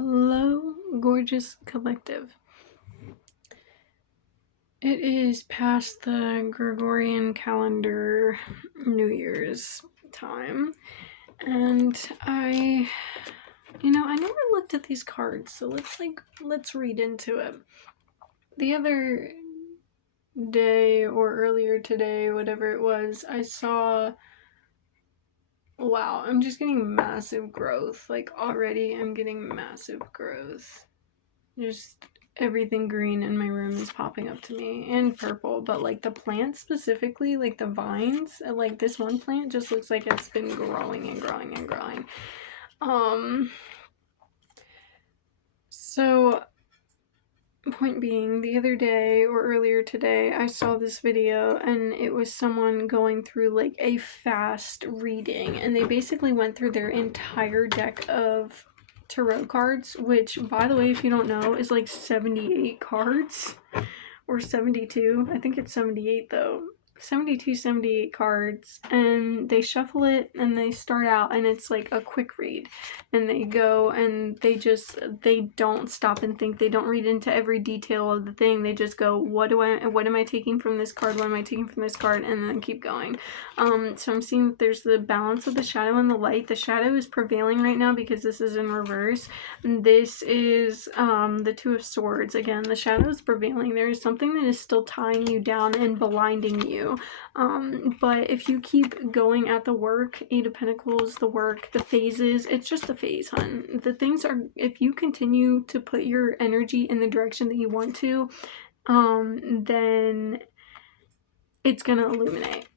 Hello, gorgeous collective. It is past the Gregorian calendar New Year's time, and I never looked at these cards, so let's read into it. The other day or earlier today, whatever it was, I saw, wow, I'm just getting massive growth. Like already I'm getting massive growth. Just everything green in my room is popping up to me, and purple, but like the plants specifically, like the vines, like this one plant just looks like it's been growing and growing and growing. So point being, the other day or earlier today, I saw this video and it was someone going through like a fast reading, and they basically went through their entire deck of tarot cards, which, by the way, if you don't know, is like 78 cards or 72. I think it's 78 though. 72, 78 cards, and they shuffle it and they start out and it's like a quick read, and they go and they don't stop and think. They don't read into every detail of the thing. They just go, what am I taking from this card, what am I taking from this card, and then keep going. So I'm seeing that there's the balance of the shadow and the light. The shadow is prevailing right now because this is in reverse. This is the Two of Swords. Again, the shadow is prevailing. There is something that is still tying you down and blinding you. But if you keep going at the work, Eight of Pentacles, the work, the phases, it's just a phase, hun. The things are, if you continue to put your energy in the direction that you want to, then it's gonna illuminate.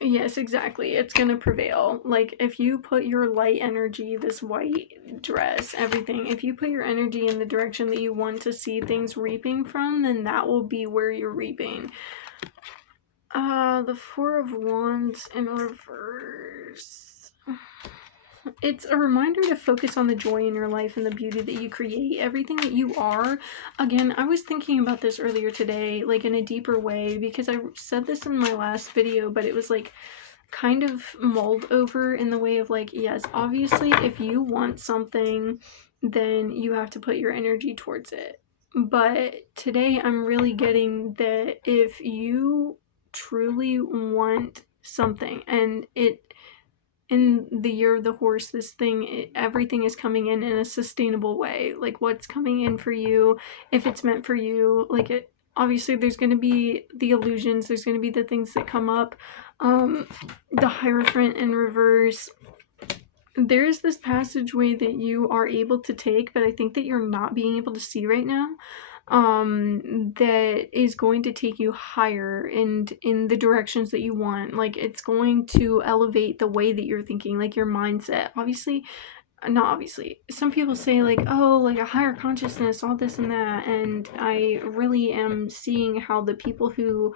Yes, exactly. It's gonna prevail. Like, if you put your light energy, this white dress, everything, if you put your energy in the direction that you want to see things reaping from, then that will be where you're reaping. The Four of Wands in reverse. It's a reminder to focus on the joy in your life and the beauty that you create, everything that you are. Again, I was thinking about this earlier today, like in a deeper way, because I said this in my last video, but it was like kind of mulled over in the way of like, yes, obviously if you want something, then you have to put your energy towards it. But today I'm really getting that if you truly want something, and it, in the year of the horse, this thing, everything is coming in a sustainable way. Like, what's coming in for you, if it's meant for you, like, it obviously there's going to be the illusions, there's going to be the things that come up. The Hierophant in reverse, there's this passageway that you are able to take, but I think that you're not being able to see right now, that is going to take you higher and in the directions that you want. Like, it's going to elevate the way that you're thinking, like your mindset. Not obviously, some people say like, oh, like a higher consciousness, all this and that, and I really am seeing how the people who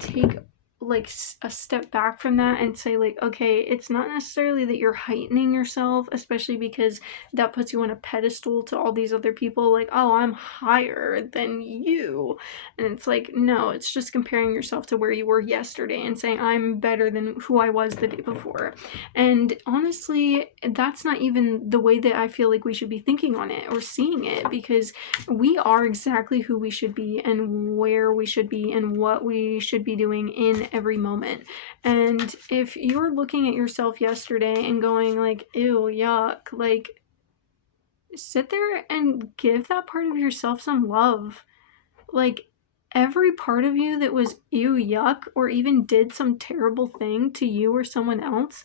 take like a step back from that and say like, okay, it's not necessarily that you're heightening yourself, especially because that puts you on a pedestal to all these other people, like, oh, I'm higher than you. And it's like, no, it's just comparing yourself to where you were yesterday and saying I'm better than who I was the day before. And honestly, that's not even the way that I feel like we should be thinking on it or seeing it, because we are exactly who we should be and where we should be and what we should be doing in every moment. And if you're looking at yourself yesterday and going like, ew, yuck, like, sit there and give that part of yourself some love. Like, every part of you that was ew, yuck, or even did some terrible thing to you or someone else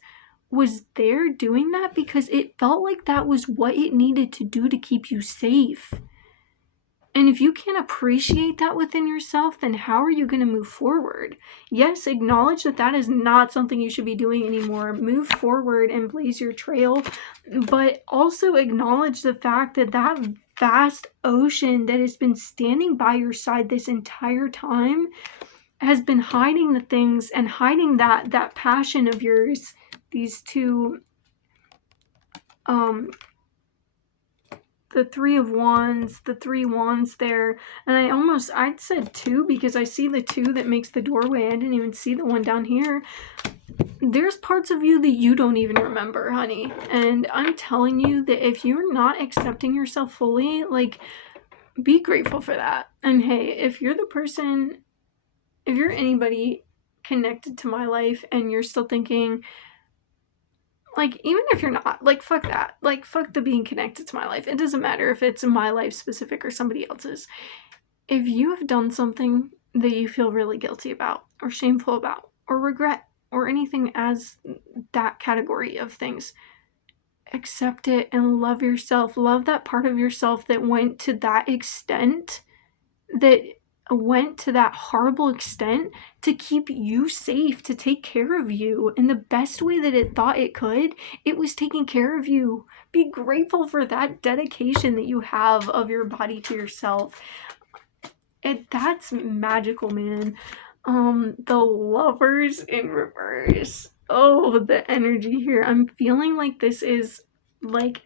was there doing that because it felt like that was what it needed to do to keep you safe. And if you can't appreciate that within yourself, then how are you going to move forward? Yes, acknowledge that that is not something you should be doing anymore. Move forward and blaze your trail, but also acknowledge the fact that that vast ocean that has been standing by your side this entire time has been hiding the things and hiding that passion of yours. These two, the Three of Wands, the three wands there, and I'd said two because I see the two that makes the doorway. I didn't even see the one down here. there's parts of you that you don't even remember, honey. And I'm telling you that if you're not accepting yourself fully, like, be grateful for that. And hey, if you're the person, if you're anybody connected to my life and you're still thinking, like, even if you're not, like, fuck that. Like, fuck the being connected to my life. It doesn't matter if it's my life specific or somebody else's. If you have done something that you feel really guilty about, or shameful about, or regret, or anything as that category of things, accept it and love yourself. Love that part of yourself that went to that extent, that went to that horrible extent to keep you safe, to take care of you in the best way that it thought it could. It was taking care of you. Be grateful for that dedication that you have of your body to yourself. That's magical, man. The Lovers in reverse. Oh, the energy here. I'm feeling like this is, like,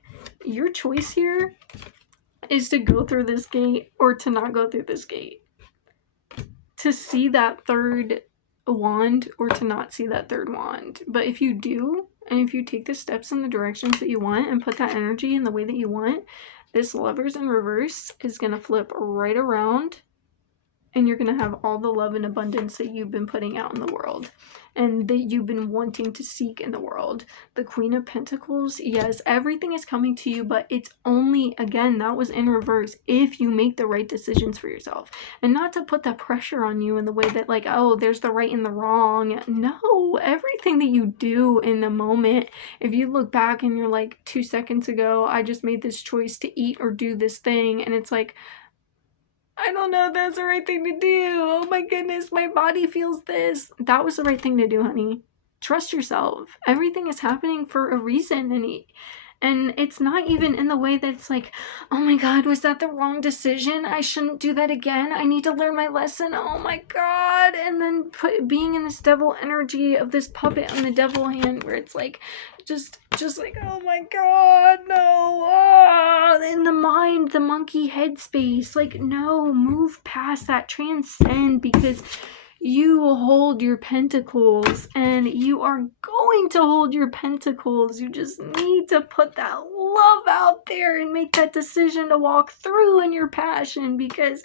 your choice here is to go through this gate or to not go through this gate. To see that third wand or to not see that third wand. But if you do, and if you take the steps in the directions that you want and put that energy in the way that you want, this Lovers in reverse is going to flip right around, and you're going to have all the love and abundance that you've been putting out in the world and that you've been wanting to seek in the world. The Queen of Pentacles, yes, everything is coming to you, but it's only, again, that was in reverse, if you make the right decisions for yourself. And not to put that pressure on you in the way that, like, oh, there's the right and the wrong. No, everything that you do in the moment, if you look back and you're like, 2 seconds ago, I just made this choice to eat or do this thing, and it's like, I don't know if that's the right thing to do. Oh my goodness, my body feels this. That was the right thing to do, honey. Trust yourself. Everything is happening for a reason, and it's not even in the way that it's like, oh my god, was that the wrong decision? I shouldn't do that again. I need to learn my lesson. Oh my god. And then being in this devil energy of this puppet on the devil hand where it's like, just like, oh my god, no. In the mind, the monkey headspace, like, no, move past that, transcend, because you hold your pentacles and you are going to hold your pentacles. You just need to put that love out there and make that decision to walk through in your passion, because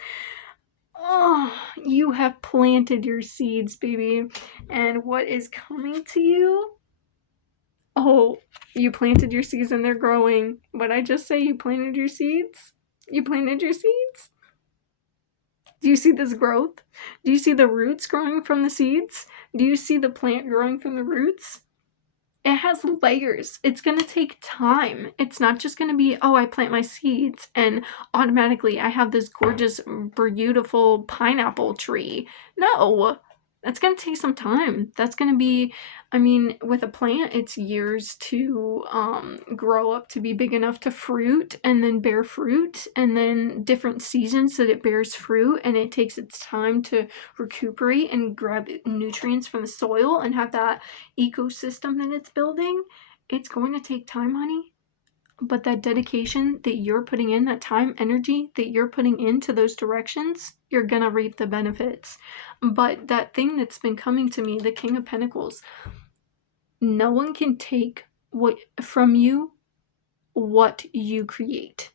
you have planted your seeds, baby. And what is coming to you? Oh, you planted your seeds and they're growing. What I just say? You planted your seeds? You planted your seeds? Do you see this growth? Do you see the roots growing from the seeds? Do you see the plant growing from the roots? It has layers. It's going to take time. It's not just going to be, oh, I plant my seeds and automatically I have this gorgeous, beautiful pineapple tree. No, that's going to take some time. That's going to be, I mean, with a plant, it's years to grow up to be big enough to fruit and then bear fruit, and then different seasons that it bears fruit, and it takes its time to recuperate and grab nutrients from the soil and have that ecosystem that it's building. It's going to take time, honey. But that dedication that you're putting in, that time, energy that you're putting into those directions, you're gonna reap the benefits. But that thing that's been coming to me, the King of Pentacles, no one can take what from you what you create.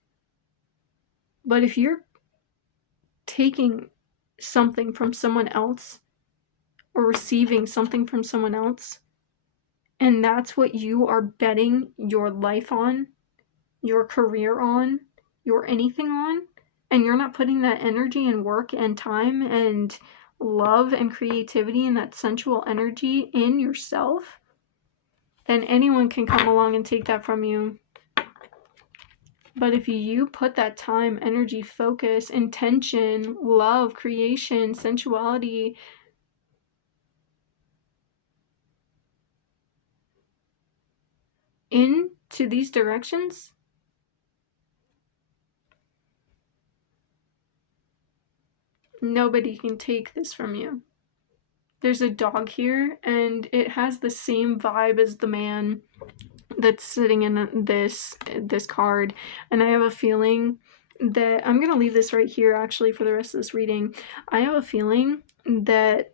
But if you're taking something from someone else or receiving something from someone else, and that's what you are betting your life on, your career on, your anything on, and you're not putting that energy and work and time and love and creativity and that sensual energy in yourself, then anyone can come along and take that from you. But if you put that time, energy, focus, intention, love, creation, sensuality into these directions, nobody can take this from you. There's a dog here, and it has the same vibe as the man that's sitting in this card. And I have a feeling that I'm gonna leave this right here actually for the rest of this reading. I have a feeling that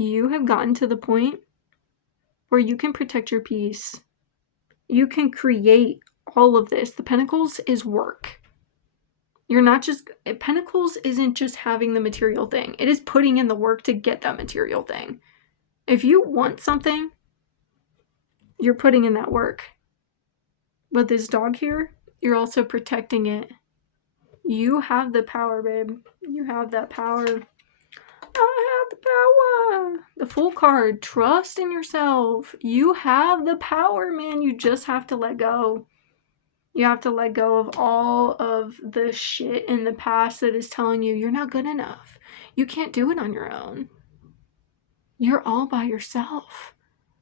you have gotten to the point where you can protect your peace. You can create all of this. The Pentacles is work. You're not just, Pentacles isn't just having the material thing. It is putting in the work to get that material thing. If you want something, you're putting in that work. But this dog here, you're also protecting it. You have the power, babe. You have that power. I have the power. The Fool card. Trust in yourself. You have the power, man. You just have to let go. You have to let go of all of the shit in the past that is telling you you're not good enough. You can't do it on your own. You're all by yourself.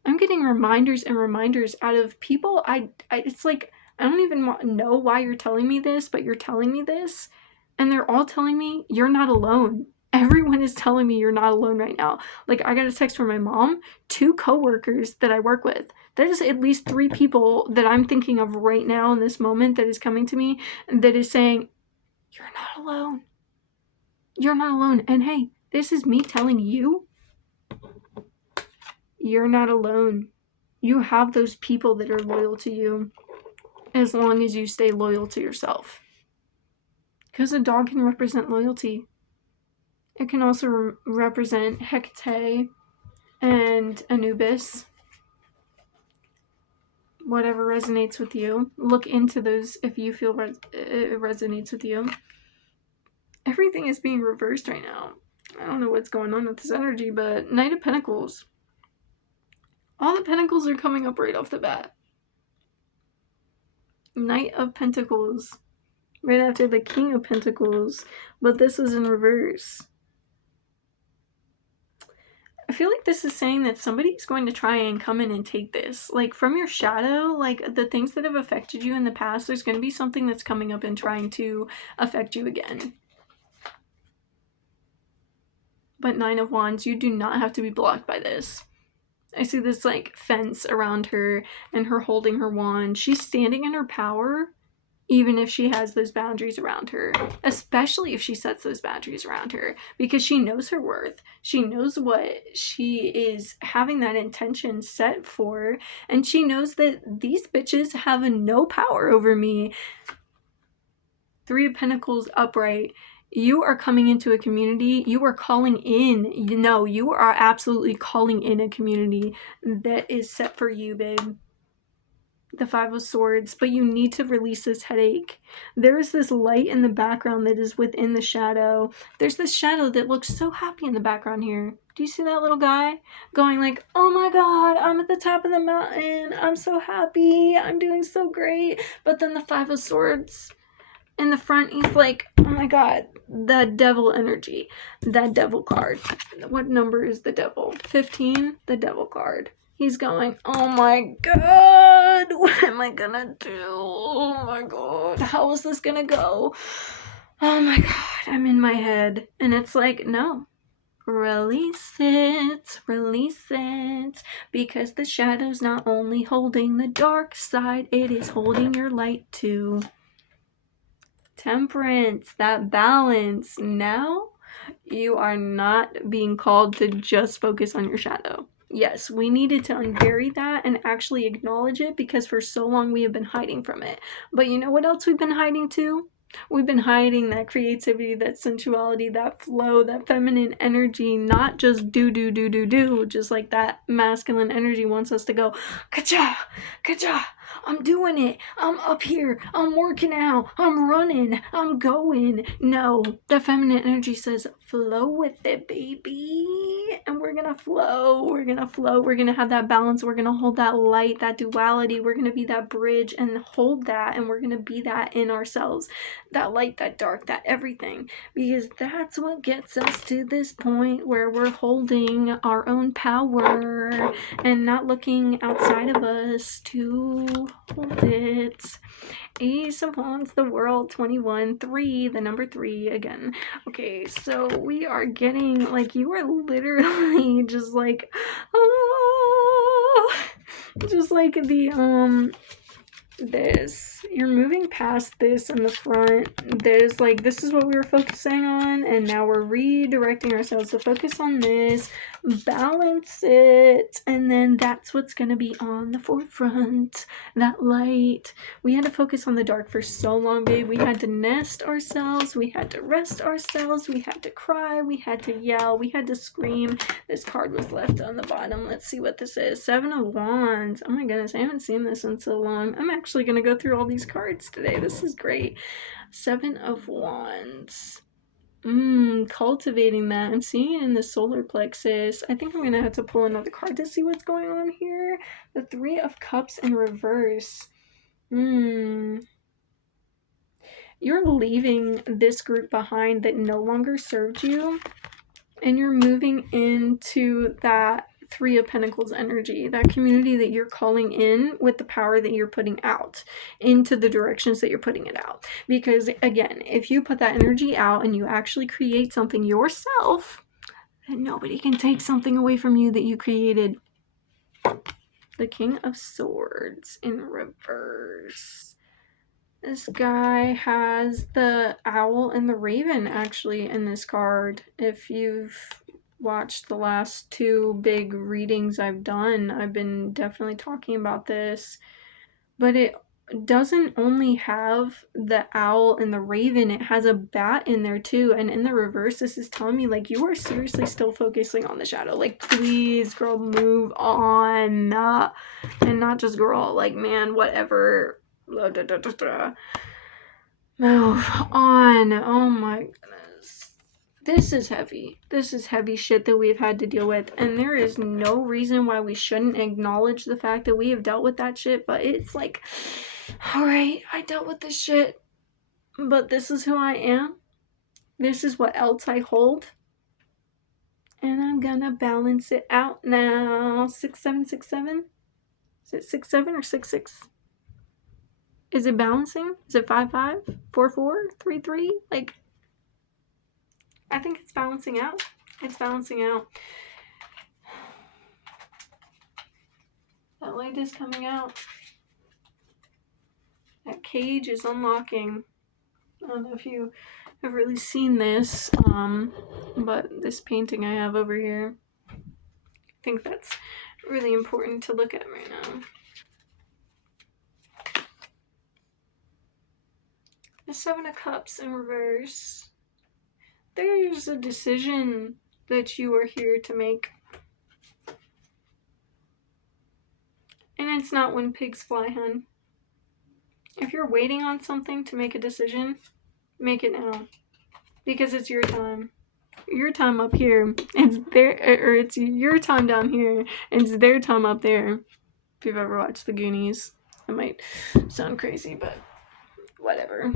I'm getting reminders and reminders out of people. It's like, I don't even know why you're telling me this, but you're telling me this. And they're all telling me you're not alone. Everyone is telling me you're not alone right now. Like, I got a text from my mom, 2 coworkers that I work with. There's at least 3 people that I'm thinking of right now in this moment that is coming to me that is saying, you're not alone. You're not alone. And hey, this is me telling you, you're not alone. You have those people that are loyal to you as long as you stay loyal to yourself. Because a dog can represent loyalty. It can also represent Hecate and Anubis. Whatever resonates with you. Look into those if you feel it resonates with you. Everything is being reversed right now. I don't know what's going on with this energy, but Knight of Pentacles. All the Pentacles are coming up right off the bat. Knight of Pentacles. Right after the King of Pentacles. But this is in reverse. I feel like this is saying that somebody's going to try and come in and take this. Like, from your shadow, like, the things that have affected you in the past, there's going to be something that's coming up and trying to affect you again. But 9 of Wands, you do not have to be blocked by this. I see this, like, fence around her and her holding her wand. She's standing in her power, even if she has those boundaries around her, especially if she sets those boundaries around her, because she knows her worth. She knows what she is having that intention set for, and she knows that these bitches have no power over me. 3 of Pentacles upright. You are coming into a community. You are calling in. You are absolutely calling in a community that is set for you, babe. The 5 of Swords, but you need to release this headache. There is this light in the background that is within the shadow. There's this shadow that looks so happy in the background here. Do you see that little guy going like, oh my god, I'm at the top of the mountain. I'm so happy. I'm doing so great. But then the 5 of Swords in the front, he's like, oh my god, that devil energy. That devil card. What number is the devil? 15, the devil card. He's going, oh my god, what am I gonna do? Oh my god, how is this gonna go? Oh my god, I'm in my head. And it's like, no, release it, because the shadow's not only holding the dark side, it is holding your light too. Temperance, that balance. Now, you are not being called to just focus on your shadow. Yes, we needed to unbury that and actually acknowledge it, because for so long we have been hiding from it. But you know what else we've been hiding too? We've been hiding that creativity, that sensuality, that flow, that feminine energy, not just do, just like that masculine energy wants us to go, ka-cha, ka-cha, I'm doing it, I'm up here, I'm working out, I'm running, I'm going. No, the feminine energy says, flow with it, baby. And we're gonna flow, we're gonna have that balance, we're gonna hold that light, that duality, we're gonna be that bridge and hold that, and we're gonna be that in ourselves. That light, that dark, that everything, because that's what gets us to this point where we're holding our own power and not looking outside of us to hold it. Ace of Wands, the World, 21, 3, the number 3 again. Okay, so we are getting, like, you are literally just like, oh, just like the this. You're moving past this in the front. There's like, this is what we were focusing on, and now we're redirecting ourselves to focus on this, balance it, and then that's what's gonna be on the forefront. That light. We had to focus on the dark for so long, babe. We had to nest ourselves, we had to rest ourselves, we had to cry, we had to yell, we had to scream. This card was left on the bottom. Let's see what this is. Seven of Wands. Oh my goodness, I haven't seen this in so long. I'm actually going to go through all these cards today. This is great. Seven of Wands. Cultivating that. I'm seeing it in the solar plexus. I think I'm going to have to pull another card to see what's going on here. The Three of Cups in reverse. You're leaving this group behind that no longer served you, and you're moving into that Three of Pentacles energy, that community that you're calling in with the power that you're putting out into the directions that you're putting it out. Because again, if you put that energy out and you actually create something yourself, then nobody can take something away from you that you created. The King of Swords in reverse. This guy has the owl and the raven actually in this card. If you've watched the last two big readings I've done, I've been definitely talking about this. But it doesn't only have the owl and the raven, it has a bat in there too. And in the reverse, this is telling me like you are seriously still focusing on the shadow. Like, please, girl, move on. And not just girl, like, man, whatever. Move on. Oh my goodness. This is heavy. This is heavy shit that we've had to deal with. And there is no reason why we shouldn't acknowledge the fact that we have dealt with that shit. But it's like, alright, I dealt with this shit. But this is who I am. This is what else I hold. And I'm gonna balance it out now. 6767? Is it 67 or 66? Is it balancing? Is it 55? 44? 33? Like, I think it's balancing out. It's balancing out. That light is coming out. That cage is unlocking. I don't know if you have really seen this, but this painting I have over here, I think that's really important to look at right now. The Seven of Cups in reverse. There's a decision that you are here to make. And it's not when pigs fly, hun. If you're waiting on something to make a decision, make it now. Because it's your time. Your time up here. It's it's your time down here. And it's their time up there. If you've ever watched The Goonies. It might sound crazy, but whatever.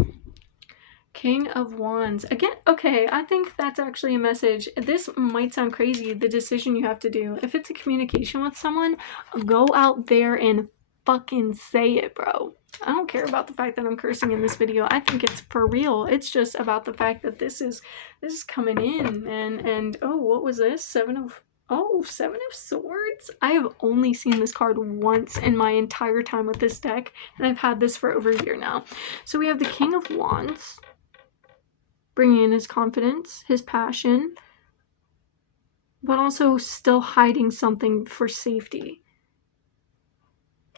King of Wands. Again, okay, I think that's actually a message. This might sound crazy, the decision you have to do. If it's a communication with someone, go out there and fucking say it, bro. I don't care about the fact that I'm cursing in this video. I think it's for real. It's just about the fact that this is coming in. And oh, what was this? Seven of Swords? I have only seen this card once in my entire time with this deck, and I've had this for over a year now. So we have the King of Wands, bringing in his confidence, his passion, but also still hiding something for safety.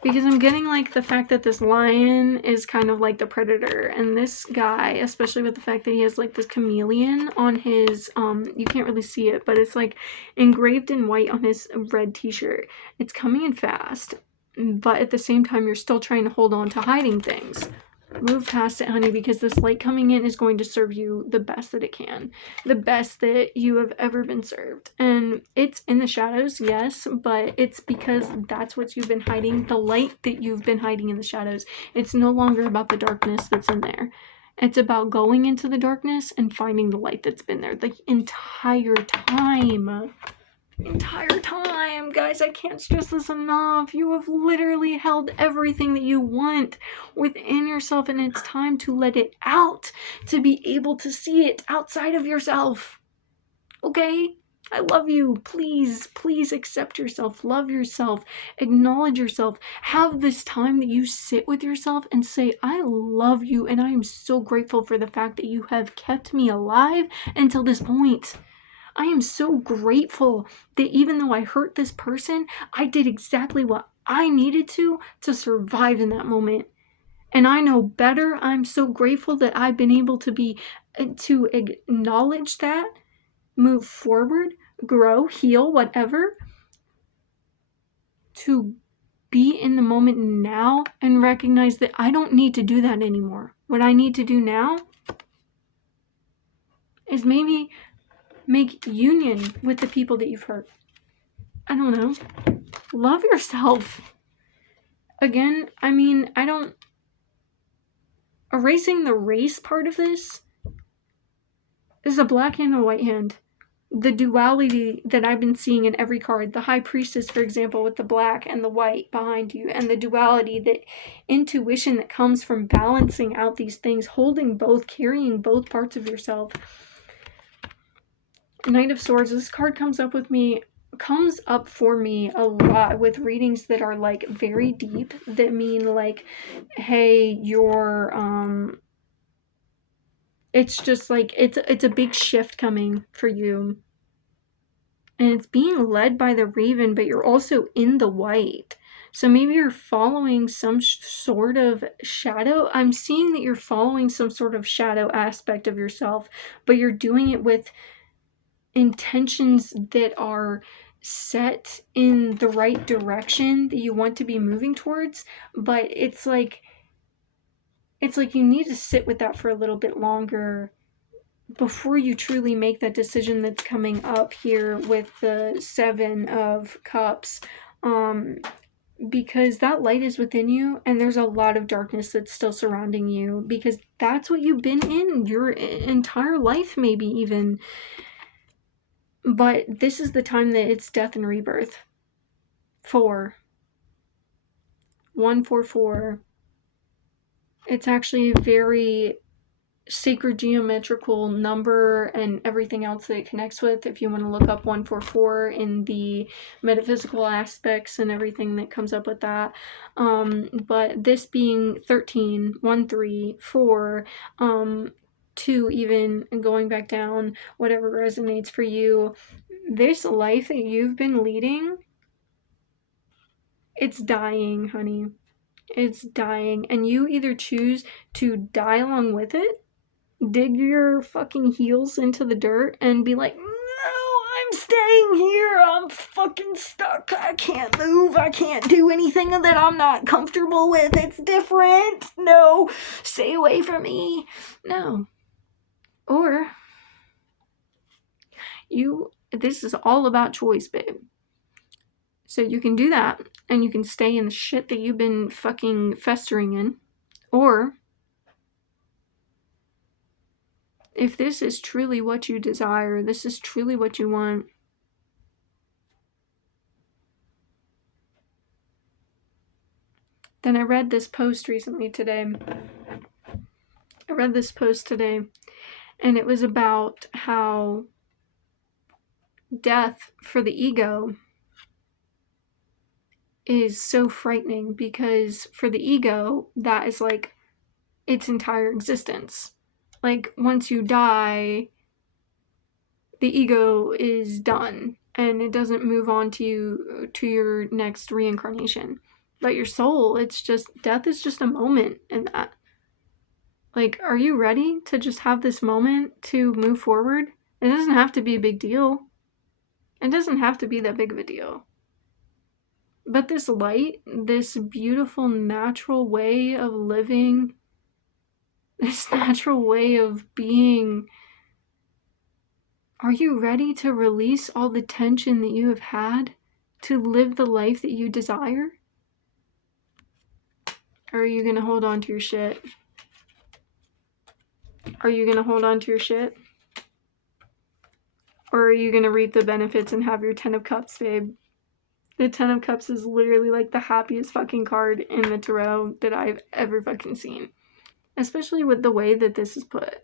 Because I'm getting like the fact that this lion is kind of like the predator, and this guy, especially with the fact that he has like this chameleon on his, you can't really see it, but it's like engraved in white on his red t-shirt. It's coming in fast, but at the same time, you're still trying to hold on to hiding things. Move past it, honey, because this light coming in is going to serve you the best that it can. The best that you have ever been served. And it's in the shadows, yes, but it's because that's what you've been hiding. The light that you've been hiding in the shadows. It's no longer about the darkness that's in there. It's about going into the darkness and finding the light that's been there the entire time. Guys, I can't stress this enough. You have literally held everything that you want within yourself, and it's time to let it out, to be able to see it outside of yourself. Okay? I love you. Please, please accept yourself. Love yourself. Acknowledge yourself. Have this time that you sit with yourself and say, I love you, and I am so grateful for the fact that you have kept me alive until this point. I am so grateful that even though I hurt this person, I did exactly what I needed to survive in that moment. And I know better. I'm so grateful that I've been able to acknowledge that, move forward, grow, heal, whatever, to be in the moment now and recognize that I don't need to do that anymore. What I need to do now is maybe make union with the people that you've hurt. I don't know. Love yourself. Again, I mean, erasing the race part of this is a black hand and a white hand. The duality that I've been seeing in every card, the High Priestess, for example, with the black and the white behind you, and the duality, the intuition that comes from balancing out these things, holding both, carrying both parts of yourself. Knight of Swords, this card comes up for me a lot with readings that are like very deep, that mean like, hey, you're it's just like it's a big shift coming for you, and it's being led by the Raven, but you're also in the white. So maybe you're following some sort of shadow. I'm seeing that you're following some sort of shadow aspect of yourself, but you're doing it with intentions that are set in the right direction that you want to be moving towards. But it's like you need to sit with that for a little bit longer before you truly make that decision that's coming up here with the 7 of Cups, because that light is within you, and there's a lot of darkness that's still surrounding you, because that's what you've been in your entire life, maybe even. But this is the time that it's death and rebirth. 4. 144. It's actually a very sacred geometrical number and everything else that it connects with. If you want to look up 144 in the metaphysical aspects and everything that comes up with that. But this being 13, 1, 3, 4, 2 even, and going back down, whatever resonates for you. This life that you've been leading, it's dying, honey. It's dying. And you either choose to die along with it, dig your fucking heels into the dirt and be like, no, I'm staying here, I'm fucking stuck, I can't move, I can't do anything that I'm not comfortable with, it's different, no, stay away from me. No. Or this is all about choice, babe. So you can do that, and you can stay in the shit that you've been fucking festering in. Or if this is truly what you desire, this is truly what you want, then I read this post today, and it was about how death for the ego is so frightening, because for the ego, that is like its entire existence. Like, once you die, the ego is done, and it doesn't move on to your next reincarnation. But your soul, death is just a moment in that. Like, are you ready to just have this moment to move forward? It doesn't have to be a big deal. It doesn't have to be that big of a deal. But this light, this beautiful natural way of living, this natural way of being, are you ready to release all the tension that you have had to live the life that you desire? Or are you going to hold on to your shit? Are you going to hold on to your shit? Or are you going to reap the benefits and have your 10 of Cups, babe? The 10 of Cups is literally like the happiest fucking card in the tarot that I've ever fucking seen. Especially with the way that this is put.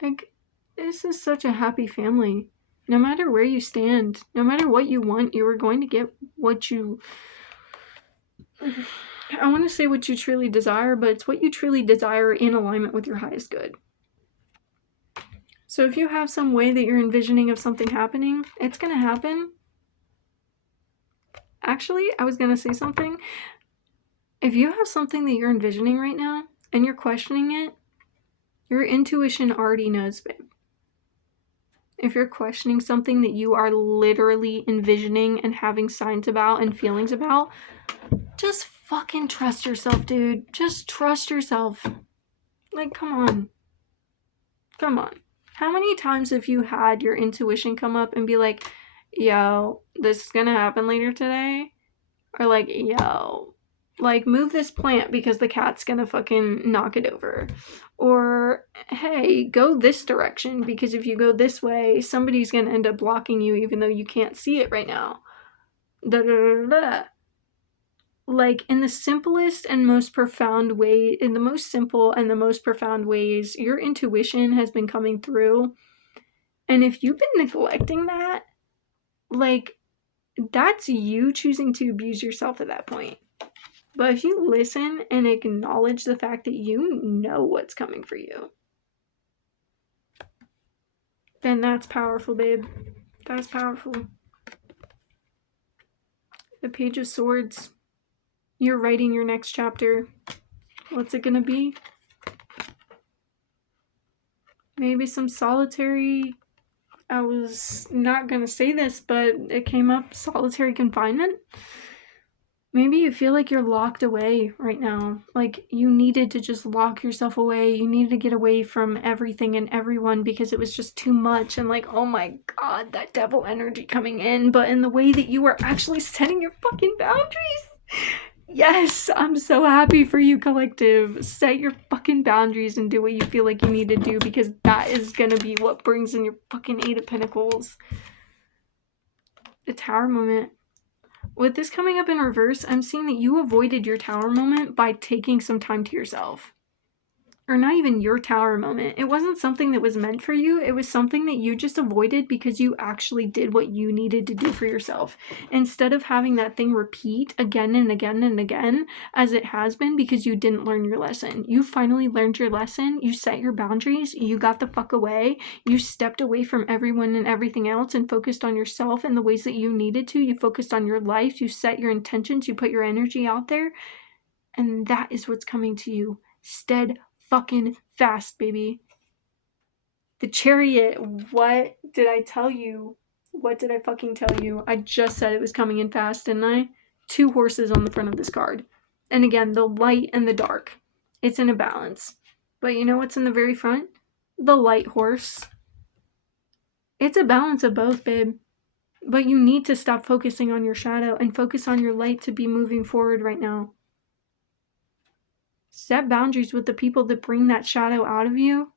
Like, this is such a happy family. No matter where you stand, no matter what you want, you are going to get what you... I want to say what you truly desire, but it's what you truly desire in alignment with your highest good. So if you have some way that you're envisioning of something happening, it's going to happen. Actually, I was going to say something. If you have something that you're envisioning right now and you're questioning it, your intuition already knows, babe. If you're questioning something that you are literally envisioning and having signs about and feelings about, just fucking trust yourself, dude. Just trust yourself. Like, come on. Come on. How many times have you had your intuition come up and be like, yo, this is gonna happen later today? Or like, yo, like, move this plant because the cat's gonna fucking knock it over. Or, hey, go this direction because if you go this way, somebody's gonna end up blocking you even though you can't see it right now. Da da da da. Like, in the simplest and most profound way, in the most simple and the most profound ways, your intuition has been coming through. And if you've been neglecting that, like, that's you choosing to abuse yourself at that point. But if you listen and acknowledge the fact that you know what's coming for you, then that's powerful, babe. That's powerful. The Page of Swords. You're writing your next chapter. What's it gonna be? Maybe some solitary... I was not gonna say this, but it came up, solitary confinement. Maybe you feel like you're locked away right now. Like you needed to just lock yourself away. You needed to get away from everything and everyone because it was just too much. And like, oh my god, that devil energy coming in. But in the way that you were actually setting your fucking boundaries. Yes, I'm so happy for you, collective. Set your fucking boundaries and do what you feel like you need to do because that is gonna be what brings in your fucking Eight of Pentacles. The Tower moment. With this coming up in reverse, I'm seeing that you avoided your tower moment by taking some time to yourself. Or not even your tower moment. It wasn't something that was meant for you. It was something that you just avoided because you actually did what you needed to do for yourself. Instead of having that thing repeat again and again and again, as it has been because you didn't learn your lesson. You finally learned your lesson. You set your boundaries. You got the fuck away. You stepped away from everyone and everything else and focused on yourself in the ways that you needed to. You focused on your life. You set your intentions. You put your energy out there. And that is what's coming to you. Fucking fast, baby. The Chariot. What did I tell you? What did I fucking tell you? I just said it was coming in fast, didn't I? 2 horses on the front of this card. And again, the light and the dark. It's in a balance. But you know what's in the very front? The light horse. It's a balance of both, babe. But you need to stop focusing on your shadow and focus on your light to be moving forward right now. Set boundaries with the people that bring that shadow out of you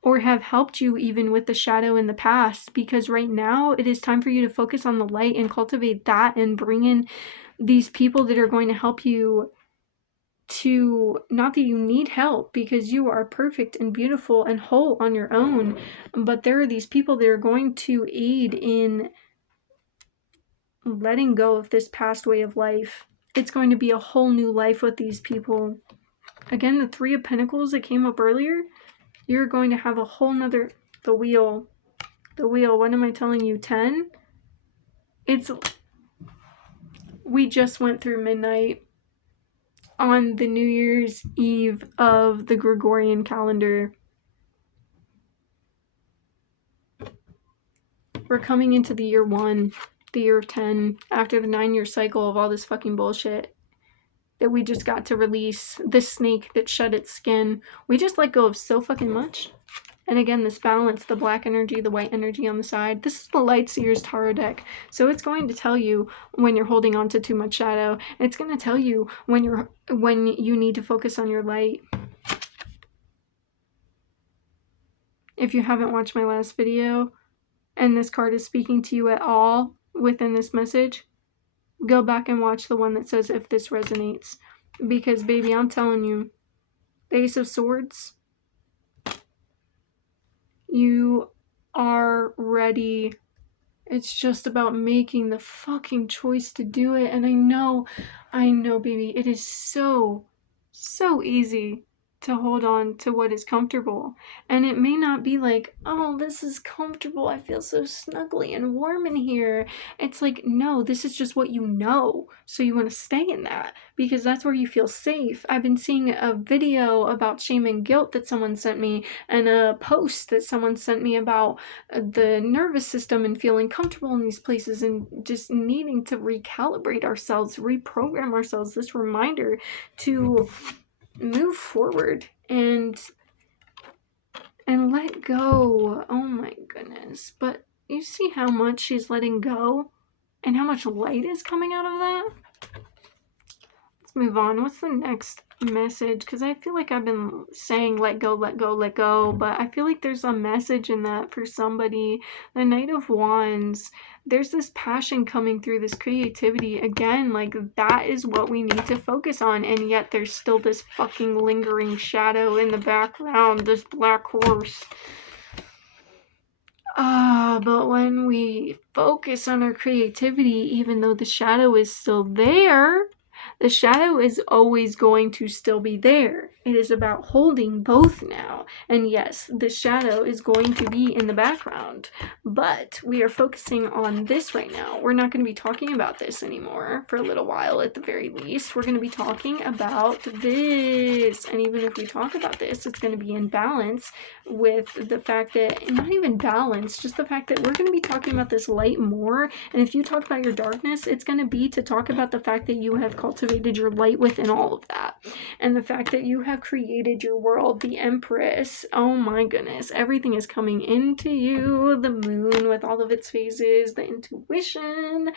or have helped you even with the shadow in the past, because right now it is time for you to focus on the light and cultivate that and bring in these people that are going to help you to, not that you need help because you are perfect and beautiful and whole on your own, but there are these people that are going to aid in letting go of this past way of life. It's going to be a whole new life with these people. Again, the 3 of Pentacles that came up earlier, you're going to have a whole nother... The wheel, what am I telling you? 10? We just went through midnight on the New Year's Eve of the Gregorian calendar. We're coming into the year 1, the year of 10, after the 9-year cycle of all this fucking bullshit that we just got to release. This snake that shed its skin. We just let go of so fucking much. And again, this balance, the black energy, the white energy on the side. This is the Light Seers Tarot deck. So it's going to tell you when you're holding on to too much shadow. It's going to tell you when you need to focus on your light. If you haven't watched my last video and this card is speaking to you at all within this message, go back and watch the one that says if this resonates. Because baby, I'm telling you, the Ace of Swords, you are ready It's just about making the fucking choice to do it. And I know, baby, it is so, so easy to hold on to what is comfortable. And it may not be like, oh, this is comfortable. I feel so snuggly and warm in here. It's like, no, this is just what you know. So you want to stay in that because that's where you feel safe. I've been seeing a video about shame and guilt that someone sent me and a post that someone sent me about the nervous system and feeling comfortable in these places and just needing to recalibrate ourselves, reprogram ourselves. This reminder to move forward and let go. Oh my goodness. But you see how much she's letting go and how much light is coming out of that? Let's move on. What's the next message? Because I feel like I've been saying let go, let go, let go, but I feel like there's a message in that for somebody. The Knight of Wands, there's this passion coming through, this creativity. Again, like that is what we need to focus on, and yet there's still this fucking lingering shadow in the background, this black horse. But when we focus on our creativity, even though the shadow is still there, the shadow is always going to still be there. It is about holding both now. And yes, the shadow is going to be in the background, but we are focusing on this right now. We're not going to be talking about this anymore for a little while at the very least. We're going to be talking about this. And even if we talk about this, it's going to be in balance with the fact that, not even balance, just the fact that we're going to be talking about this light more. And if you talk about your darkness, it's going to be to talk about the fact that you have cultivated your light within all of that. And the fact that you have created your world, the Empress. Oh my goodness. Everything is coming into you. The moon with all of its phases, the intuition,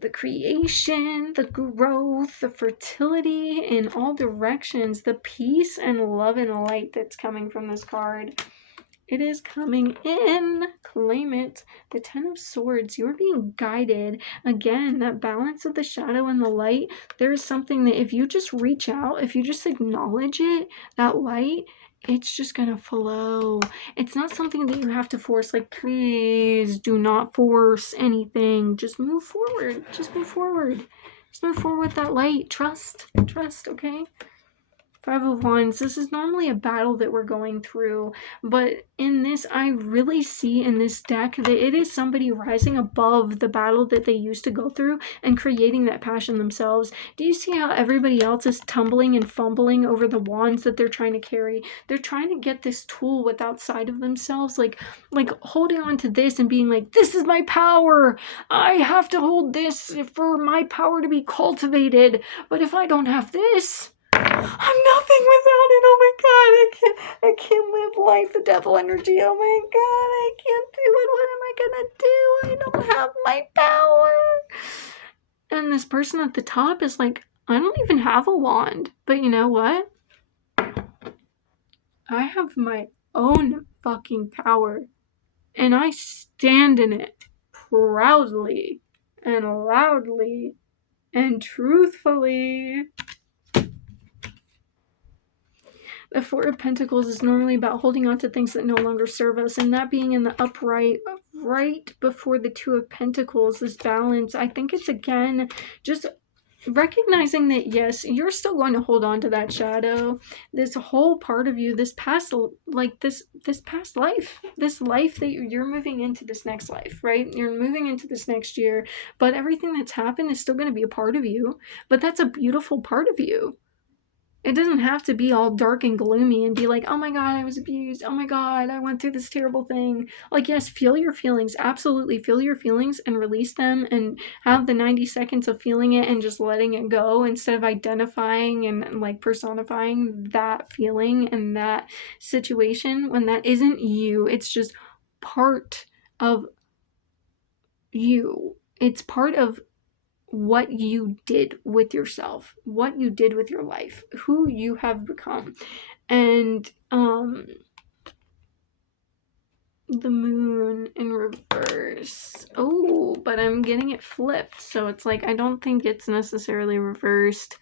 the creation, the growth, the fertility in all directions, the peace and love and light that's coming from this card. It is coming in. Claim it. The Ten of Swords. You're being guided. Again, that balance of the shadow and the light. There is something that if you just reach out, if you just acknowledge it, that light, it's just gonna flow. It's not something that you have to force. Like, please do not force anything. Just move forward. Just move forward. Just move forward with that light. Trust. Trust, okay? Five of Wands. This is normally a battle that we're going through, but in this, I really see in this deck that it is somebody rising above the battle that they used to go through and creating that passion themselves. Do you see how everybody else is tumbling and fumbling over the wands that they're trying to carry? They're trying to get this tool with outside of themselves, like holding on to this and being like, this is my power. I have to hold this for my power to be cultivated. But if I don't have this, I'm nothing without it. Oh my god, I can't live life. The devil energy. Oh my god, I can't do it. What am I gonna do? I don't have my power. And this person at the top is like, I don't even have a wand. But you know what? I have my own fucking power. And I stand in it proudly and loudly and truthfully. The Four of Pentacles is normally about holding on to things that no longer serve us, and that being in the upright right before the Two of Pentacles, this balance. I think it's, again, just recognizing that yes, you're still going to hold on to that shadow, this whole part of you, this past, like this past life, this life that you're moving into, this next life, right? You're moving into this next year, but everything that's happened is still going to be a part of you, but that's a beautiful part of you. It doesn't have to be all dark and gloomy and be like, oh my god, I was abused. Oh my god, I went through this terrible thing. Like, yes, feel your feelings. Absolutely feel your feelings and release them and have the 90 seconds of feeling it and just letting it go instead of identifying and like personifying that feeling and that situation when that isn't you. It's just part of you. It's part of what you did with yourself, what you did with your life, who you have become. And the moon in reverse. Oh, but I'm getting it flipped, so it's like I don't think it's necessarily reversed.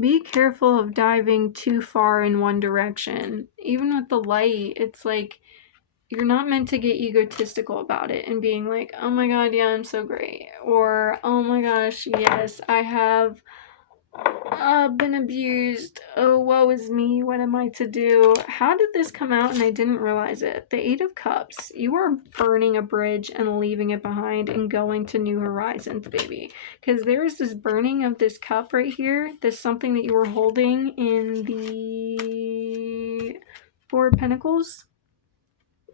be careful of diving too far in one direction. Even with the light, it's like you're not meant to get egotistical about it and being like, oh my god, yeah, I'm so great. Or, oh my gosh, yes, I have been abused. Oh, woe is me. What am I to do? How did this come out and I didn't realize it? The Eight of Cups. You are burning a bridge and leaving it behind and going to new horizons, baby. Because there is this burning of this cup right here. This something that you were holding in the Four of Pentacles.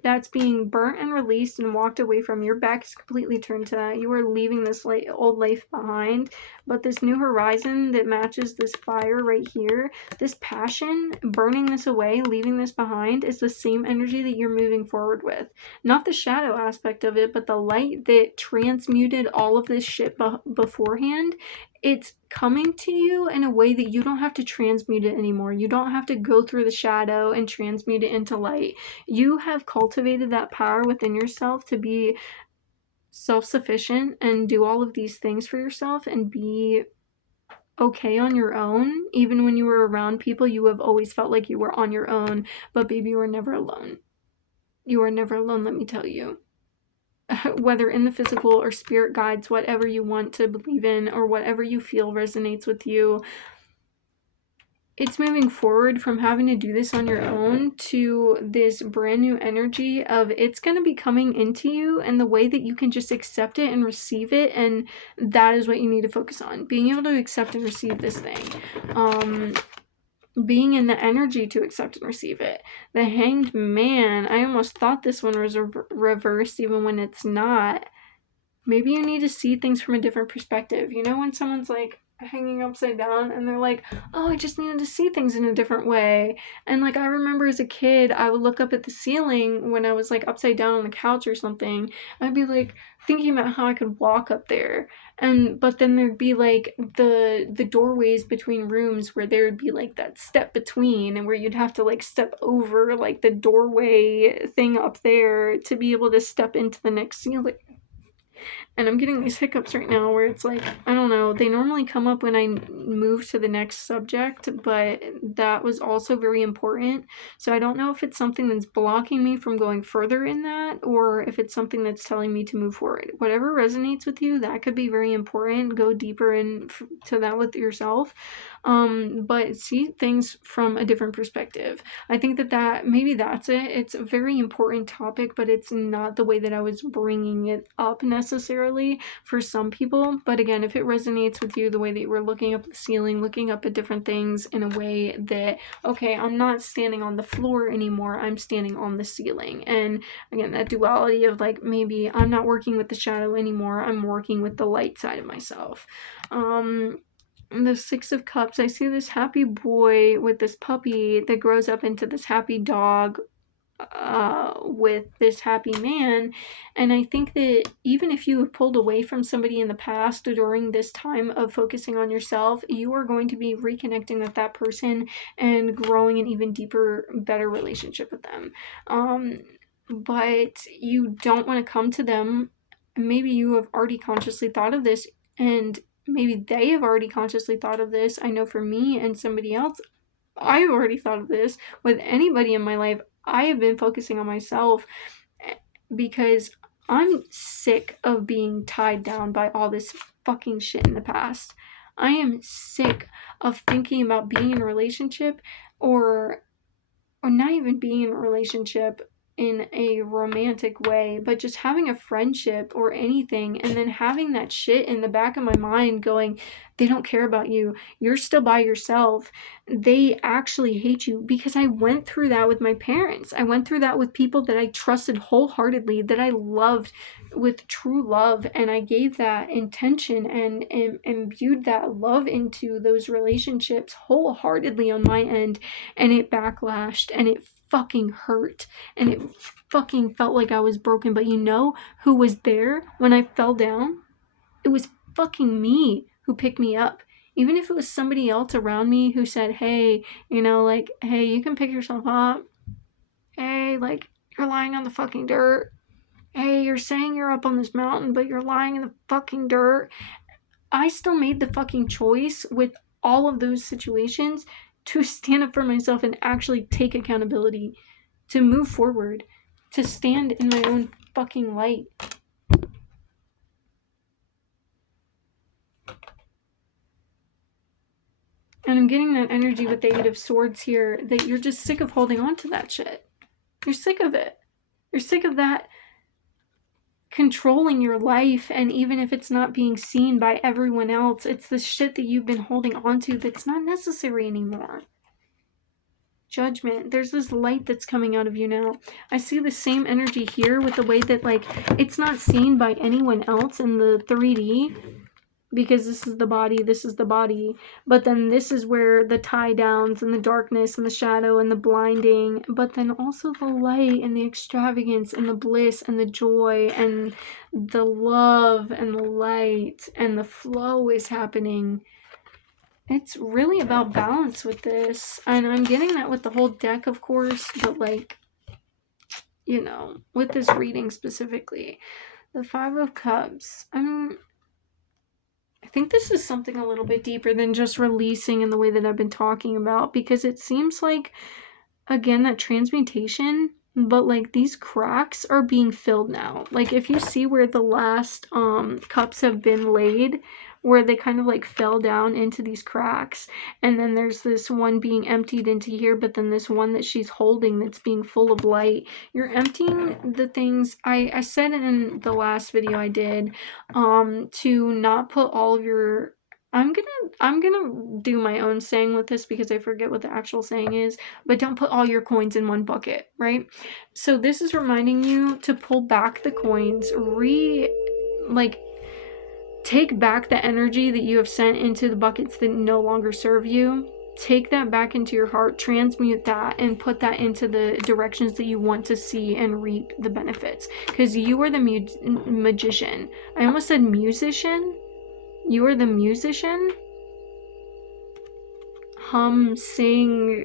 That's being burnt and released and walked away from. Your back is completely turned to that. You are leaving this old life behind, but this new horizon that matches this fire right here, this passion, burning this away, leaving this behind, is the same energy that you're moving forward with. Not the shadow aspect of it, but the light that transmuted all of this shit beforehand. It's coming to you in a way that you don't have to transmute it anymore. You don't have to go through the shadow and transmute it into light. You have cultivated that power within yourself to be self-sufficient and do all of these things for yourself and be okay on your own. Even when you were around people, you have always felt like you were on your own, but baby, you are never alone. You are never alone, let me tell you. Whether in the physical or spirit guides, whatever you want to believe in or whatever you feel resonates with you, it's moving forward from having to do this on your own to this brand new energy of it's going to be coming into you and the way that you can just accept it and receive it. And that is what you need to focus on, being able to accept and receive this thing. Being in the energy to accept and receive it. The Hanged Man, I almost thought this one was reversed even when it's not. Maybe you need to see things from a different perspective. You know, when someone's like hanging upside down and they're like, oh, I just needed to see things in a different way. And like, I remember as a kid, I would look up at the ceiling when I was like upside down on the couch or something. I'd be like thinking about how I could walk up there. But then there'd be like the doorways between rooms where there would be like that step between and where you'd have to like step over like the doorway thing up there to be able to step into the next ceiling. And I'm getting these hiccups right now where it's like, I don't know, they normally come up when I move to the next subject, but that was also very important. So I don't know if it's something that's blocking me from going further in that, or if it's something that's telling me to move forward. Whatever resonates with you, that could be very important. Go deeper into that with yourself. But see things from a different perspective. I think that maybe that's it. It's a very important topic, but it's not the way that I was bringing it up necessarily for some people. But again, if it resonates with you, the way that you were looking up the ceiling, looking up at different things in a way that, okay, I'm not standing on the floor anymore, I'm standing on the ceiling. And again, that duality of like, maybe I'm not working with the shadow anymore, I'm working with the light side of myself. The Six of Cups, I see this happy boy with this puppy that grows up into this happy dog with this happy man. And I think that even if you have pulled away from somebody in the past during this time of focusing on yourself, you are going to be reconnecting with that person and growing an even deeper, better relationship with them. But you don't want to come to them. Maybe you have already consciously thought of this, and maybe they have already consciously thought of this. I know for me and somebody else, I've already thought of this. With anybody in my life, I have been focusing on myself because I'm sick of being tied down by all this fucking shit in the past. I am sick of thinking about being in a relationship or not even being in a relationship in a romantic way, but just having a friendship or anything, and then having that shit in the back of my mind going, they don't care about you, you're still by yourself, they actually hate you. Because I went through that with my parents, I went through that with people that I trusted wholeheartedly, that I loved with true love, and I gave that intention and imbued that love into those relationships wholeheartedly on my end, and it backlashed and it fucking hurt and it fucking felt like I was broken. But you know who was there when I fell down? It was fucking me who picked me up. Even if it was somebody else around me who said, hey, you know, like, hey, you can pick yourself up. Hey, like, you're lying on the fucking dirt. Hey, you're saying you're up on this mountain, but you're lying in the fucking dirt. I still made the fucking choice with all of those situations to stand up for myself and actually take accountability, to move forward, to stand in my own fucking light. And I'm getting that energy with the Eight of Swords here, that you're just sick of holding on to that shit. You're sick of it. You're sick of that controlling your life, and even if it's not being seen by everyone else, it's the shit that you've been holding on to that's not necessary anymore. Judgment. There's this light that's coming out of you now. I see the same energy here with the way that, like, it's not seen by anyone else in the 3D, because this is the body, but then this is where the tie downs and the darkness and the shadow and the blinding, but then also the light and the extravagance and the bliss and the joy and the love and the light and the flow is happening. It's really about balance with this, and I'm getting that with the whole deck, of course, but, like, you know, with this reading specifically, the Five of Cups, I think this is something a little bit deeper than just releasing in the way that I've been talking about, because it seems like, again, that transmutation, but, like, these cracks are being filled now. Like, if you see where the last cups have been laid, where they kind of, like, fell down into these cracks, and then there's this one being emptied into here, but then this one that she's holding that's being full of light. You're emptying the things. I said in the last video I did, to not put all of your, I'm gonna do my own saying with this because I forget what the actual saying is, but don't put all your coins in one bucket, right? So this is reminding you to pull back the coins, take back the energy that you have sent into the buckets that no longer serve you. Take that back into your heart, transmute that, and put that into the directions that you want to see and reap the benefits. Because you are the magician. I almost said musician. You are the musician. Hum, sing,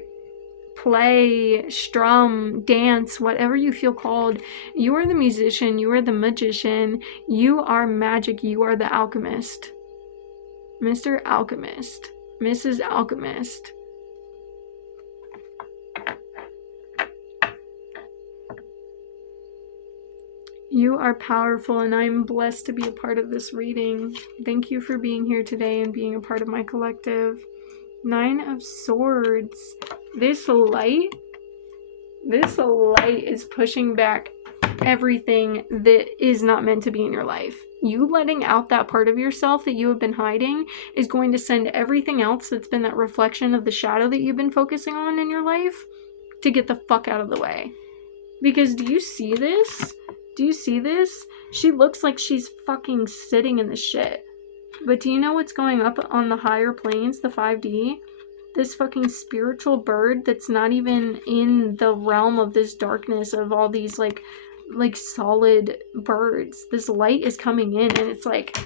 play, strum, dance, whatever you feel called. You are the musician. You are the magician. You are magic. You are the alchemist. Mr. Alchemist. Mrs. Alchemist. You are powerful, and I'm blessed to be a part of this reading. Thank you for being here today and being a part of my collective. Nine of Swords. This light is pushing back everything that is not meant to be in your life. You letting out that part of yourself that you have been hiding is going to send everything else that's been that reflection of the shadow that you've been focusing on in your life to get the fuck out of the way. Because do you see this? Do you see this? She looks like she's fucking sitting in the shit. But do you know what's going up on the higher planes, the 5D? This fucking spiritual bird that's not even in the realm of this darkness of all these like solid birds. This light is coming in, and it's like,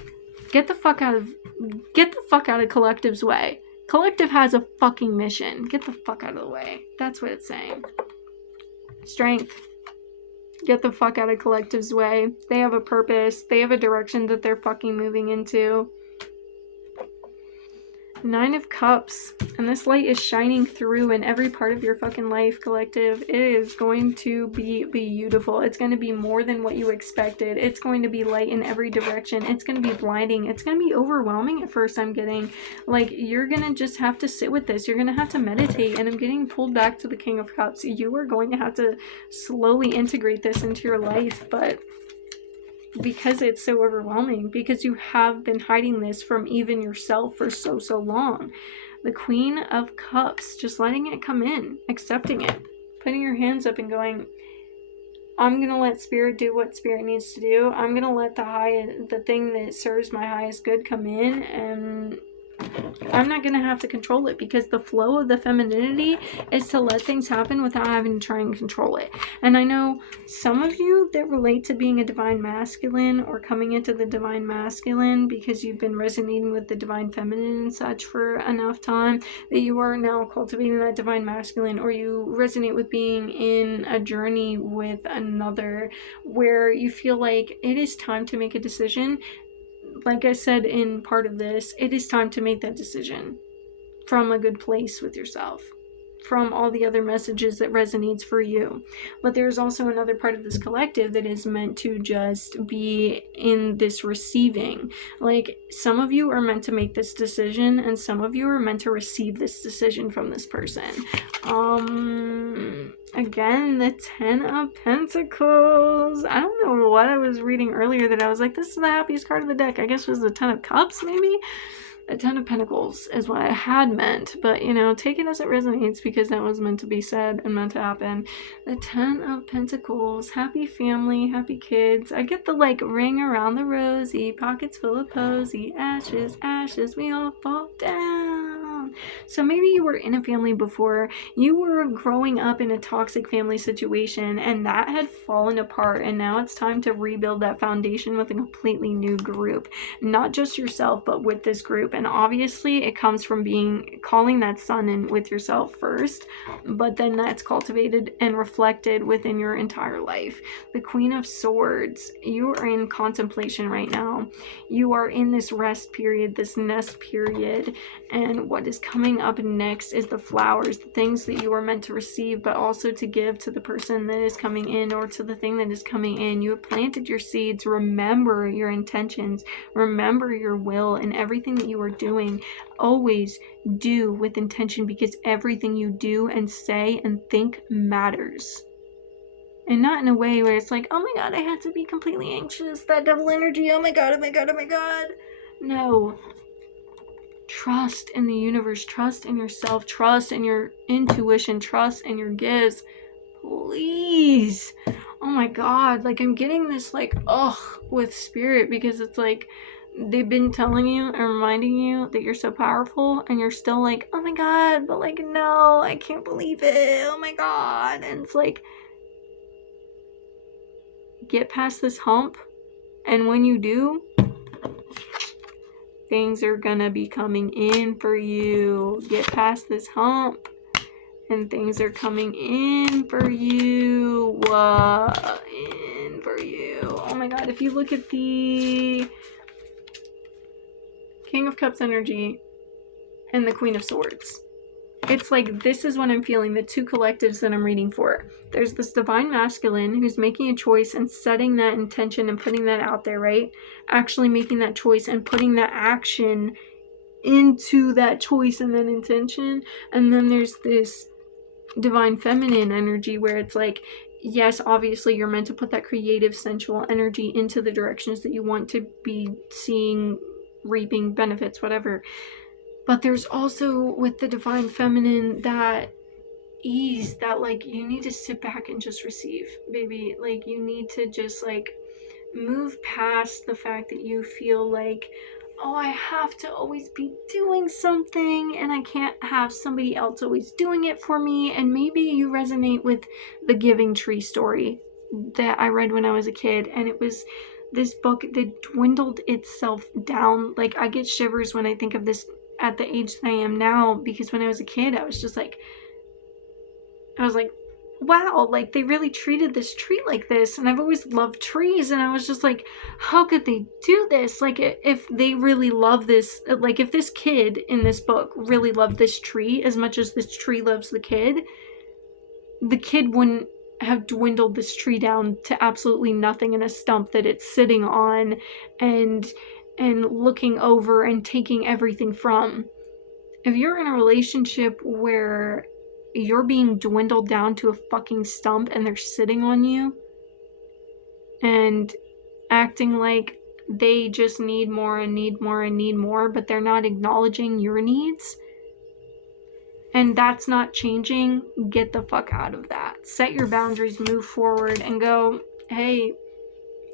get the fuck out of Collective's way. Collective has a fucking mission. Get the fuck out of the way. That's what it's saying. Strength. Get the fuck out of Collective's way. They have a purpose. They have a direction that they're fucking moving into. Nine of Cups, and this light is shining through in every part of your fucking life, Collective. It is going to be beautiful. It's going to be more than what you expected. It's going to be light in every direction. It's going to be blinding. It's going to be overwhelming at first, I'm getting. Like, you're going to just have to sit with this. You're going to have to meditate, and I'm getting pulled back to the King of Cups. You are going to have to slowly integrate this into your life, but because it's so overwhelming, because you have been hiding this from even yourself for so long. The Queen of Cups, just letting it come in, accepting it, putting your hands up and going, I'm gonna let Spirit do what Spirit needs to do. I'm gonna let the thing that serves my highest good come in, and I'm not gonna have to control it, because the flow of the femininity is to let things happen without having to try and control it. And I know some of you that relate to being a divine masculine or coming into the divine masculine because you've been resonating with the divine feminine and such for enough time that you are now cultivating that divine masculine, or you resonate with being in a journey with another where you feel like it is time to make a decision. Like I said in part of this, it is time to make that decision. from a good place with yourself, from all the other messages that resonates for you. But there's also another part of this collective that is meant to just be in this receiving. Like, some of you are meant to make this decision, and some of you are meant to receive this decision from this person. Again, the 10 of Pentacles. I don't know what I was reading earlier that I was like, this is the happiest card of the deck. I guess it was the 10 of Cups, maybe? A 10 of Pentacles is what I had meant, but, you know, take it as it resonates, because that was meant to be said and meant to happen. The 10 of Pentacles, happy family, happy kids. I get the, like, ring around the rosy, pockets full of posy, ashes, ashes, we all fall down. So maybe you were in a family before, you were growing up in a toxic family situation, and that had fallen apart, and now it's time to rebuild that foundation with a completely new group. Not just yourself, but with this group. And obviously it comes from calling that sun in with yourself first, but then that's cultivated and reflected within your entire life. The Queen of Swords, you are in contemplation right now. You are in this rest period, this nest period, and what is coming up next is the flowers, the things that you are meant to receive, but also to give to the person that is coming in, or to the thing that is coming in. You have planted your seeds. Remember your intentions, remember your will, and everything that you are doing, always do with intention, because everything you do and say and think matters. And not in a way where it's like, oh my god, I had to be completely anxious, that devil energy, oh my god, oh my god, oh my god. No. Trust in the universe, trust in yourself, trust in your intuition, trust in your gifts. Please. Oh my god, like, I'm getting this, like, with spirit, because it's like they've been telling you and reminding you that you're so powerful, and you're still like, oh my god, but like, no, I can't believe it, oh my god. And it's like, get past this hump, and when you do, things are gonna be coming in for you. Get past this hump, and things are coming in for you. In for you. Oh my god, if you look at the King of Cups energy and the Queen of Swords, it's like, this is what I'm feeling, the two collectives that I'm reading for. There's this divine masculine who's making a choice and setting that intention and putting that out there, right? Actually making that choice and putting that action into that choice and that intention. And then there's this divine feminine energy where it's like, yes, obviously you're meant to put that creative, sensual energy into the directions that you want to be seeing, reaping benefits, whatever. But there's also, with the divine feminine, that ease, that, like, you need to sit back and just receive, baby. Like, you need to just, like, move past the fact that you feel like, oh, I have to always be doing something, and I can't have somebody else always doing it for me. And maybe you resonate with the Giving Tree story that I read when I was a kid, and it was this book that dwindled itself down. Like, I get shivers when I think of this at the age that I am now, because when I was a kid, I was like, wow, like, they really treated this tree like this, and I've always loved trees, and I was just like, how could they do this? Like, if they really love this, like, if this kid in this book really loved this tree as much as this tree loves the kid wouldn't have dwindled this tree down to absolutely nothing in a stump that it's sitting on and looking over and taking everything from. If you're in a relationship where you're being dwindled down to a fucking stump and they're sitting on you and acting like they just need more and need more and need more, but they're not acknowledging your needs, and that's not changing, get the fuck out of that. Set your boundaries, move forward, and go, hey,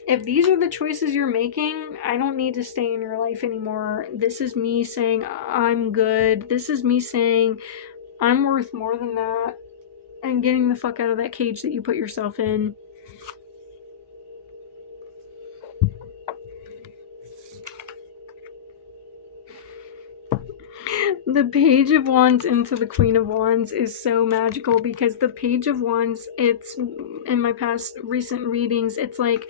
if these are the choices you're making, I don't need to stay in your life anymore. This is me saying I'm good. This is me saying I'm worth more than that, and getting the fuck out of that cage that you put yourself in. The Page of Wands into the Queen of Wands is so magical, because the Page of Wands, it's, in my past recent readings, it's like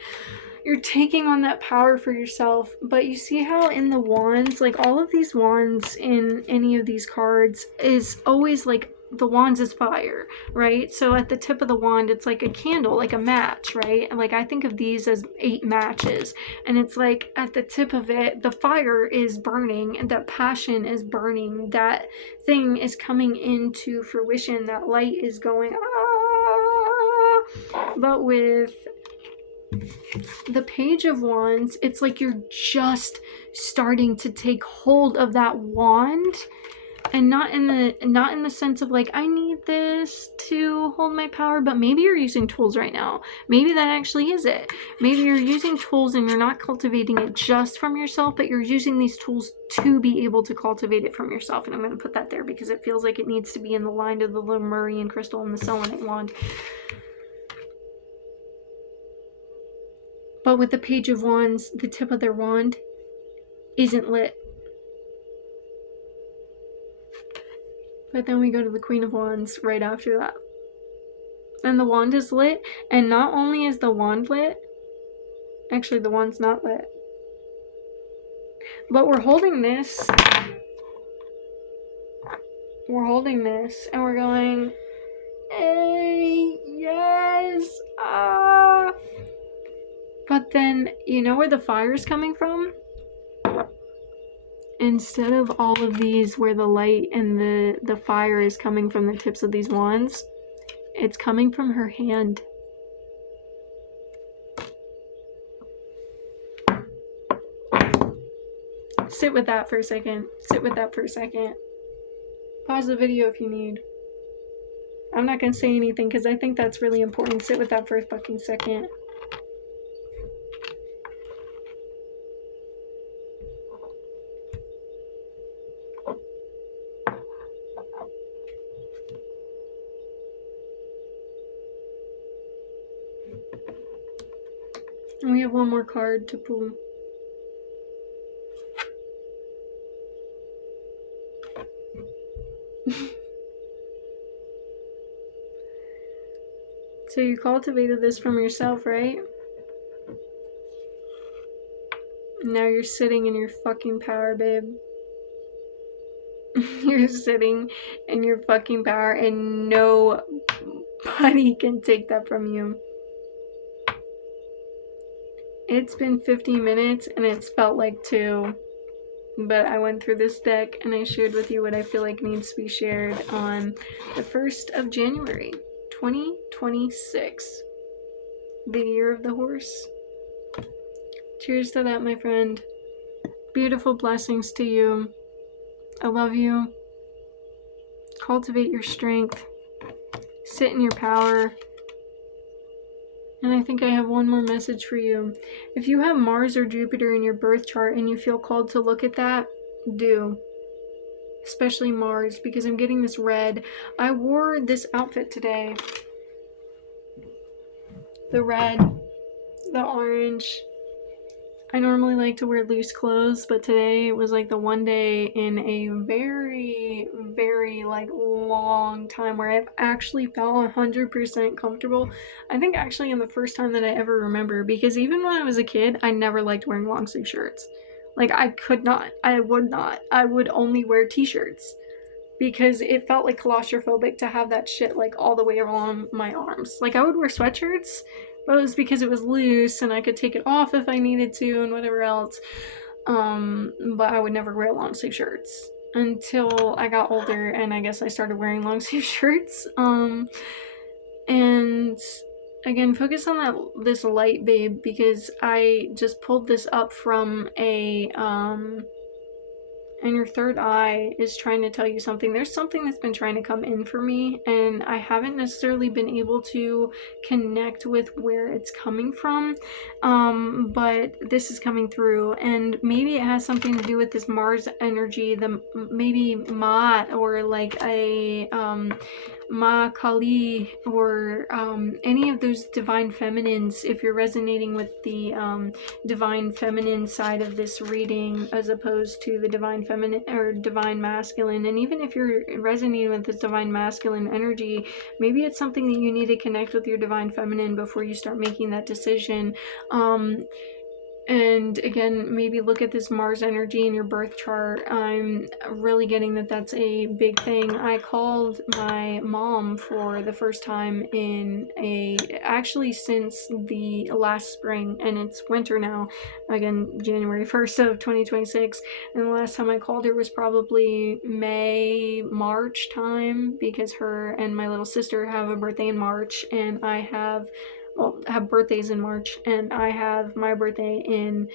You're taking on that power for yourself. But you see how in the wands, like all of these wands in any of these cards is always like, the wands is fire, right? So at the tip of the wand, it's like a candle, like a match, right? Like I think of these as 8 matches, and it's like at the tip of it, the fire is burning, and that passion is burning, that thing is coming into fruition, that light is going, ah! But with the Page of Wands, it's like you're just starting to take hold of that wand, and not in the sense of like, I need this to hold my power, but maybe you're using tools right now. Maybe that actually is it. Maybe you're using tools and you're not cultivating it just from yourself, but you're using these tools to be able to cultivate it from yourself. And I'm going to put that there because it feels like it needs to be in the line of the Lemurian crystal and the selenite wand. But with the Page of Wands, the tip of their wand isn't lit. But then we go to the Queen of Wands right after that. And the wand is lit, and not only is the wand lit, actually the wand's not lit, but we're holding this, and we're going, hey, yes, ah. But then, you know where the fire is coming from? Instead of all of these where the light and the fire is coming from the tips of these wands, it's coming from her hand. Sit with that for a second. Sit with that for a second. Pause the video if you need. I'm not going to say anything because I think that's really important. Sit with that for a fucking second. And we have one more card to pull. So you cultivated this from yourself, right? Now you're sitting in your fucking power, babe. You're sitting in your fucking power, and nobody can take that from you. It's been 15 minutes and it's felt like 2. But I went through this deck and I shared with you what I feel like needs to be shared on the 1st of January, 2026. The year of the horse. Cheers to that, my friend. Beautiful blessings to you. I love you. Cultivate your strength. Sit in your power. And I think I have one more message for you. If you have Mars or Jupiter in your birth chart and you feel called to look at that, do. Especially Mars, because I'm getting this red. I wore this outfit today. The red, the orange. I normally like to wear loose clothes, but today was like the one day in a very, very like long time where I've actually felt 100% comfortable. I think actually in the first time that I ever remember, because even when I was a kid, I never liked wearing long sleeve shirts. Like I could not, I would not, I would only wear t-shirts because it felt like claustrophobic to have that shit like all the way around my arms. Like I would wear sweatshirts, but it was because it was loose and I could take it off if I needed to and whatever else. But I would never wear long sleeve shirts until I got older, and I guess I started wearing long sleeve shirts. And again, focus on this light, babe, because I just pulled this up from a and your third eye is trying to tell you something. There's something that's been trying to come in for me, and I haven't necessarily been able to connect with where it's coming from, but this is coming through, and maybe it has something to do with this Mars energy, maybe Maat, or like a Ma, Kali, or any of those divine feminines, if you're resonating with the divine feminine side of this reading as opposed to the divine feminine or divine masculine. And even if you're resonating with this divine masculine energy, maybe it's something that you need to connect with your divine feminine before you start making that decision. And again, maybe look at this Mars energy in your birth chart. I'm really getting that that's a big thing. I called my mom for the first time actually since the last spring, and it's winter now, again, January 1st of 2026. And the last time I called her was probably May, March time, because her and my little sister have a birthday in March, and I have birthdays in March, and I have my birthday in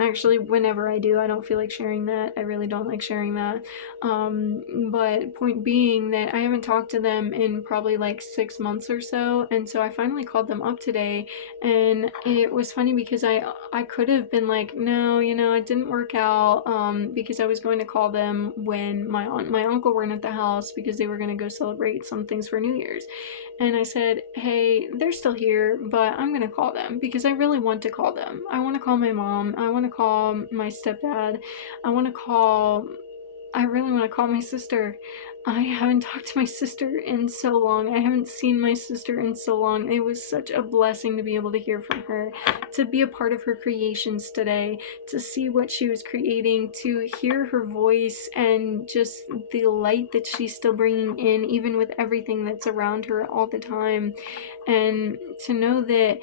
actually whenever I do. I don't feel like sharing that. I really don't like sharing that. But point being that I haven't talked to them in probably like 6 months or so, and so I finally called them up today, and it was funny because I could have been like, no, it didn't work out, because I was going to call them when my aunt and my uncle weren't at the house because they were going to go celebrate some things for New Year's. And I said, hey, they're still here, but I'm going to call them because I really want to call them. I want to call my mom. I want to call my stepdad. I really want to call my sister. I haven't talked to my sister in so long. I haven't seen my sister in so long. It was such a blessing to be able to hear from her, to be a part of her creations today, to see what she was creating, to hear her voice and just the light that she's still bringing in, even with everything that's around her all the time. And to know that,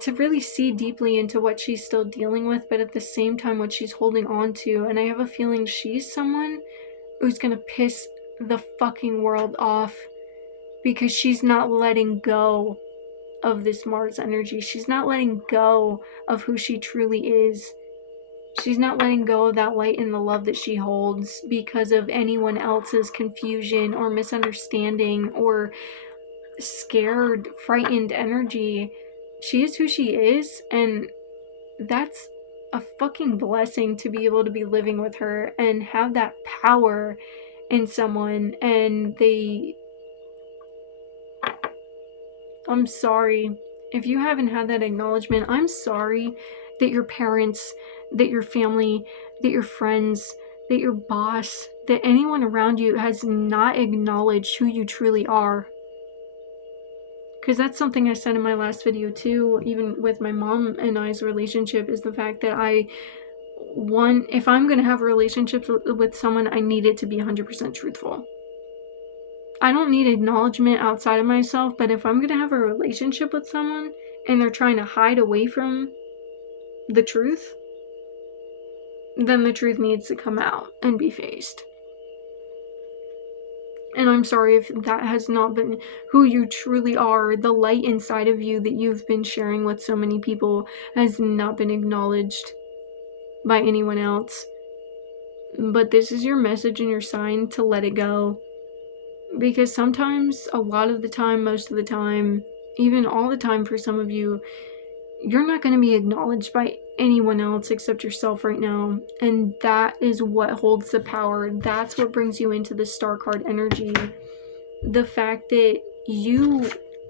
to really see deeply into what she's still dealing with, but at the same time what she's holding on to. And I have a feeling she's someone who's gonna piss the fucking world off because she's not letting go of this Mars energy. She's not letting go of who she truly is. She's not letting go of that light and the love that she holds because of anyone else's confusion or misunderstanding or scared, frightened energy. She is who she is, and that's a fucking blessing to be able to be living with her and have that power in someone. And I'm sorry if you haven't had that acknowledgement. I'm sorry that your parents, that your family, that your friends, that your boss, that anyone around you has not acknowledged who you truly are. Because that's something I said in my last video too, even with my mom and I's relationship, is the fact that if I'm going to have a relationship with someone, I need it to be 100% truthful. I don't need acknowledgement outside of myself, but if I'm going to have a relationship with someone and they're trying to hide away from the truth, then the truth needs to come out and be faced. And I'm sorry if that has not been who you truly are. The light inside of you that you've been sharing with so many people has not been acknowledged by anyone else. But this is your message and your sign to let it go. Because sometimes, a lot of the time, most of the time, even all the time for some of you, you're not going to be acknowledged by anyone else except yourself right now. And that is what holds the power. That's what brings you into the star card energy. The fact that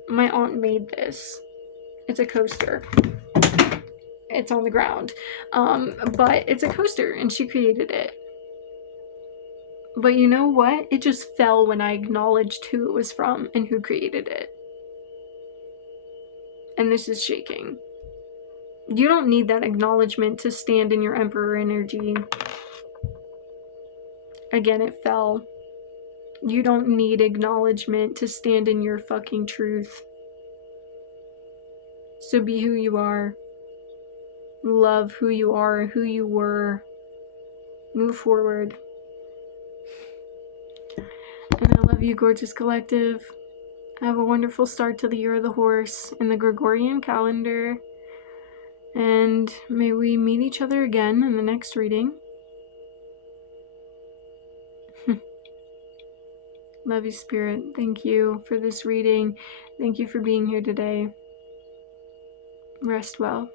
my aunt made this. It's a coaster. It's on the ground. But it's a coaster and she created it. But you know what? It just fell when I acknowledged who it was from and who created it. And this is shaking. You don't need that acknowledgement to stand in your Emperor energy. Again, it fell. You don't need acknowledgement to stand in your fucking truth. So be who you are. Love who you are, who you were. Move forward. And I love you, gorgeous collective. Have a wonderful start to the year of the horse in the Gregorian calendar. And may we meet each other again in the next reading. Love you, Spirit. Thank you for this reading. Thank you for being here today. Rest well.